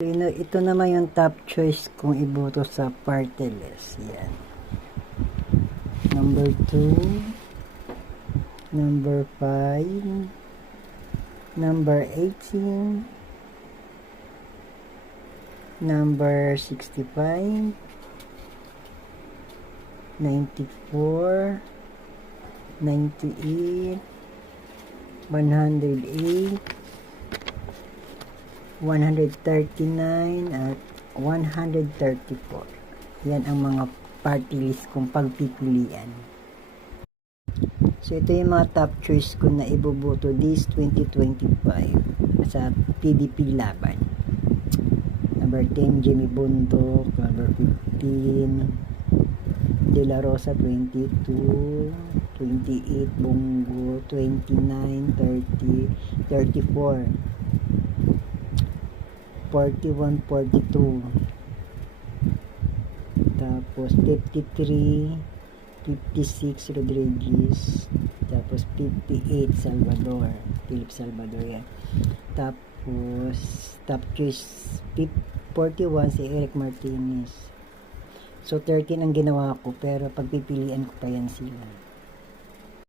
Ito naman yung top choice kung iboto sa party list. Yan. Number 2, number 5, number 18, number 65, 94, 98, 108, 139 at 134. Yan ang mga party list kong pagpipilian. So ito yung mga top choice ko na iboboto this 2025 sa PDP laban. Number 10, Jimmy Bundok. Number 15, De La Rosa. 22, 28, Bongo. 29, 30, 34, 41, 42, tapos 53, 56, Rodriguez, tapos 58, Salvador, Philip Salvador yan. Tapos top choice 41 si Eric Martinez. So 13 ang ginawa ko, pero pagpipilian ko pa yan sila.